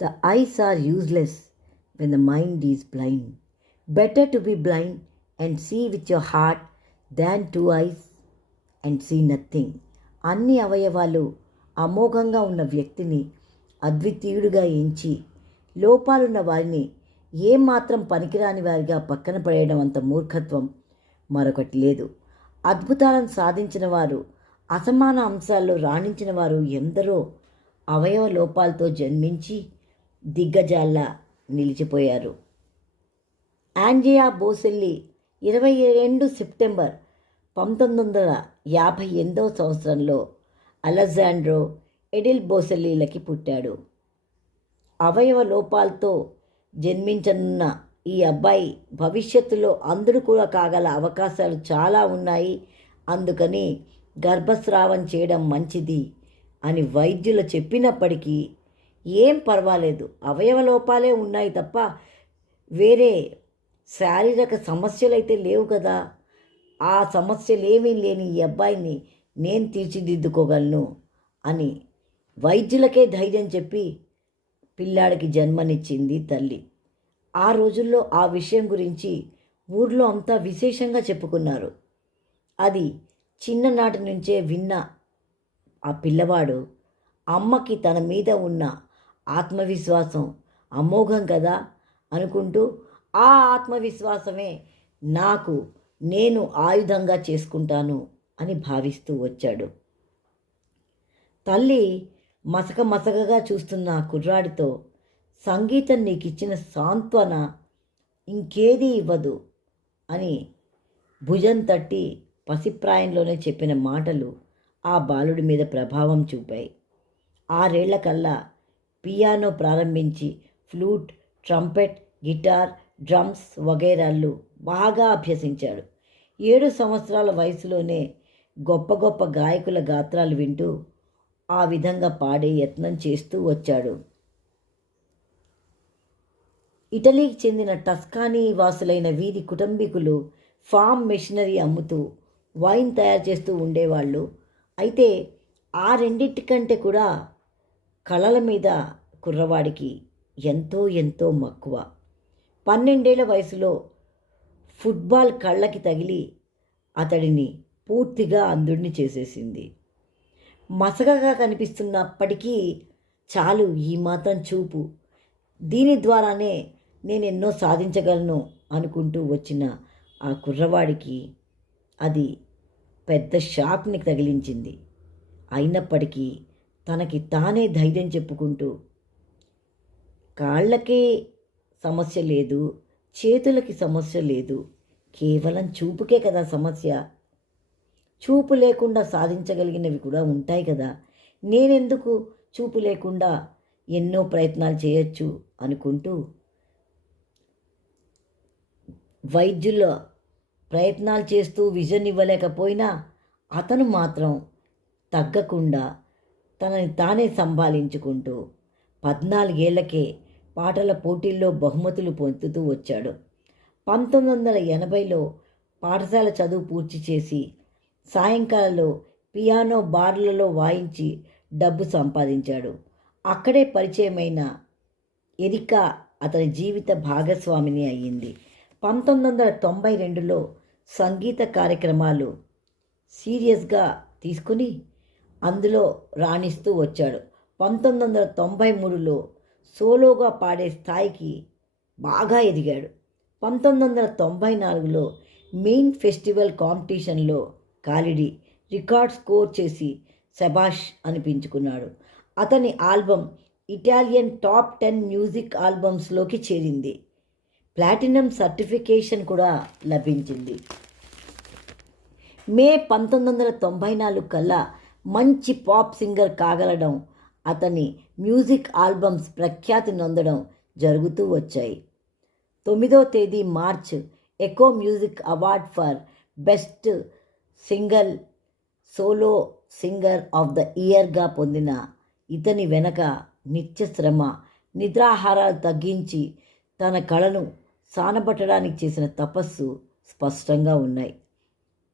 The eyes are useless when the mind is blind. Better to be blind and see with your heart than two eyes and see nothing అన్ని అవయవాలు అమోఘంగా ఉన్న వ్యక్తిని అద్వితీయుడిగా ఎంచి లోపాలున్న వారిని ఏమాత్రం పనికిరాని వారిగా పక్కన పడేయడం అంత మూర్ఖత్వం మరొకటి లేదు అద్భుతాలను సాధించిన వారు అసమాన అంశాల్లో రాణించిన వారు ఎందరో అవయవ లోపాలతో జన్మించి దిగ్గజాల్లా నిలిచిపోయారు. ఆంజియా బోసెల్లి ఇరవై రెండు సెప్టెంబర్ పంతొమ్మిది వందల యాభై ఎనిమిదవ సంవత్సరంలో అలెగ్జాండ్రో ఎడిల్ బోసెల్లీలకి పుట్టాడు. అవయవ లోపాలతో జన్మించనున్న ఈ అబ్బాయి భవిష్యత్తులో అందరూ కూడా కాగల అవకాశాలు చాలా ఉన్నాయి. అందుకని గర్భస్రావం చేయడం మంచిది అని వైద్యులు చెప్పినప్పటికీ ఏం పర్వాలేదు. అవయవ లోపాలే ఉన్నాయి తప్ప వేరే శారీరక సమస్యలు అయితే లేవు కదా. ఆ సమస్యలు ఏమీ లేని ఈ అబ్బాయిని నేను తీర్చిదిద్దుకోగలను అని వైద్యులకే ధైర్యం చెప్పి పిల్లాడికి జన్మనిచ్చింది తల్లి. ఆ రోజుల్లో ఆ విషయం గురించి ఊర్లో అంతా విశేషంగా చెప్పుకున్నారు. అది చిన్ననాటి నుంచే విన్న ఆ పిల్లవాడు అమ్మకి తన మీద ఉన్న ఆత్మవిశ్వాసం. అమోఘం కదా అనుకుంటూ ఆ ఆత్మవిశ్వాసమే నాకు నేను ఆయుధంగా చేసుకుంటాను అని భావిస్తూ వచ్చాడు. తల్లి మసక మసకగా చూస్తున్న కుర్రాడితో సంగీతం నీకు ఇచ్చిన సాంత్వన ఇంకేది ఇవ్వదు అని భుజం తట్టి పసిప్రాయంలోనే చెప్పిన మాటలు ఆ బాలుడి మీద ప్రభావం చూపాయి. ఆరేళ్ళ కల్లా పియానో ప్రారంభించి ఫ్లూట్ ట్రంపెట్ గిటార్ డ్రమ్స్ వగైరాలు బాగా అభ్యసించాడు. ఏడు సంవత్సరాల వయసులోనే గొప్ప గొప్ప గాయకుల గాత్రాలు వింటూ ఆ విధంగా పాడే యత్నం చేస్తూ వచ్చాడు. ఇటలీకి చెందిన టస్కానీ వాసులైన వీరి కుటుంబీకులు ఫామ్ మెషినరీ అమ్ముతూ వైన్ తయారు చేస్తూ ఉండేవాళ్ళు. అయితే ఆ రెండింటి కంటే కూడా కళల మీద కుర్రవాడికి ఎంతో ఎంతో మక్కువ. పన్నెండేళ్ళ వయసులో ఫుట్బాల్ కళ్ళకి తగిలి అతడిని పూర్తిగా అందుడిని చేసేసింది. మసకగా కనిపిస్తున్నప్పటికీ చాలు ఈ మాత్రం చూపు. దీని ద్వారానే నేను ఎన్నో సాధించగలను అనుకుంటూ వచ్చిన ఆ కుర్రవాడికి అది పెద్ద షాక్ని తగిలించింది. అయినప్పటికీ తనకి తానే ధైర్యం చెప్పుకుంటూ కాళ్ళకే సమస్య లేదు చేతులకి సమస్య లేదు కేవలం చూపుకే కదా సమస్య. చూపు లేకుండా సాధించగలిగినవి కూడా ఉంటాయి కదా. నేనెందుకు చూపు లేకుండా ఎన్నో ప్రయత్నాలు చేయొచ్చు అనుకుంటూ వైద్యుల ప్రయత్నాలు చేస్తూ విజన్ ఇవ్వలేకపోయినా అతను మాత్రం తగ్గకుండా తనని తానే సంభాలించుకుంటూ పద్నాలుగేళ్ళకే పాటల పోటీల్లో బహుమతులు పొందుతూ వచ్చాడు. పంతొమ్మిది వందల ఎనభైలో పాఠశాల చదువు పూర్తి చేసి సాయంకాలంలో పియానో బార్లలో వాయించి డబ్బు సంపాదించాడు. అక్కడే పరిచయమైన ఎరికా అతని జీవిత భాగస్వామిని అయ్యింది. పంతొమ్మిది వందల తొంభై రెండులో సంగీత కార్యక్రమాలు సీరియస్గా తీసుకుని అందులో రాణిస్తూ వచ్చాడు. పంతొమ్మిది వందల తొంభై మూడులో సోలోగా పాడే స్థాయికి బాగా ఎదిగాడు. పంతొమ్మిది వందల తొంభై నాలుగులో మెయిన్ ఫెస్టివల్ కాంపిటీషన్లో కాలిడి రికార్డ్ స్కోర్ చేసి శబాష్ అనిపించుకున్నాడు. అతని album Italian top ten music ఆల్బమ్స్లోకి చేరింది. ప్లాటినం సర్టిఫికేషన్ కూడా లభించింది. మే పంతొమ్మిది వందల తొంభై నాలుగు కల్లా మంచి పాప్ సింగర్ కాగలడం అతని మ్యూజిక్ ఆల్బమ్స్ ప్రఖ్యాతి నొందడం జరుగుతూ వచ్చాయి. తొమ్మిదో తేదీ March Echo music award for best single solo singer of the ఇయర్గా పొందిన ఇతని వెనక నిత్య శ్రమ నిద్రాహారాలు తగ్గించి తన కళను సానబట్టడానికి చేసిన తపస్సు స్పష్టంగా ఉన్నాయి.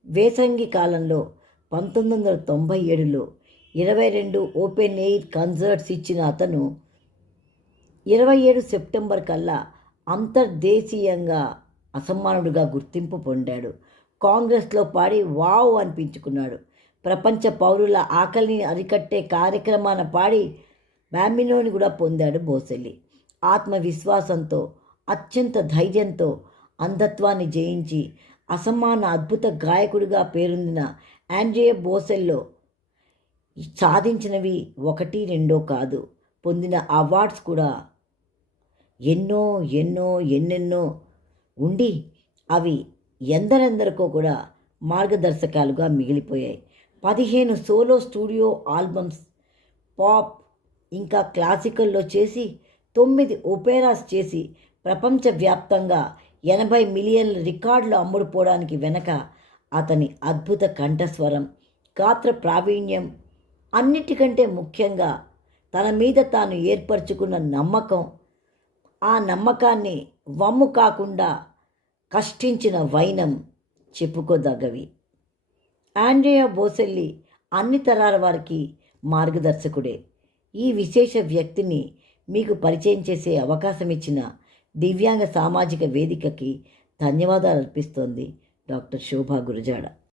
వేసంగి కాలంలో పంతొమ్మిది వందల తొంభై ఏడులో ఇరవై రెండు ఓపెన్ ఎయిర్ కన్సర్ట్స్ ఇచ్చిన అతను ఇరవై ఏడు సెప్టెంబర్ కల్లా అంతర్దేశీయంగా అసమానుడిగా గుర్తింపు పొందాడు. కాంగ్రెస్లో పాడి వావ్ అనిపించుకున్నాడు. ప్రపంచ పౌరుల ఆకలిని అరికట్టే కార్యక్రమాన పాడి బ్యామినోని కూడా పొందాడు బోసెల్లి. ఆత్మవిశ్వాసంతో అత్యంత ధైర్యంతో అంధత్వాన్ని జయించి అసమాన అద్భుత గాయకుడిగా పేరొందిన ఆండ్రియే బోసెల్లో సాధించినవి ఒకటి రెండో కాదు. పొందిన అవార్డ్స్ కూడా ఎన్నో ఎన్నో ఎన్నెన్నో ఉండి అవి ఎందరెందరికో కూడా మార్గదర్శకాలుగా మిగిలిపోయాయి. పదిహేను సోలో స్టూడియో ఆల్బమ్స్ పాప్ ఇంకా క్లాసికల్లో చేసి తొమ్మిది ఒపేరాస్ చేసి ప్రపంచవ్యాప్తంగా ఎనభై మిలియన్ల రికార్డులు అమ్ముడుపోవడానికి వెనక అతని అద్భుత కంఠస్వరం గాత్ర ప్రావీణ్యం అన్నిటికంటే ముఖ్యంగా తన మీద తాను ఏర్పరచుకున్న నమ్మకం. ఆ నమ్మకాన్ని వమ్ము కాకుండా కష్టించిన వైనం చెప్పుకోదగ్గవి. ఆండ్రియా బోసెల్లి అన్ని తరాల వారికి మార్గదర్శకుడే. ఈ విశేష వ్యక్తిని మీకు పరిచయం చేసే అవకాశం ఇచ్చిన దివ్యాంగ సామాజిక వేదికకి ధన్యవాదాలు అర్పిస్తోంది. డాక్టర్ శోభా గురజాడ.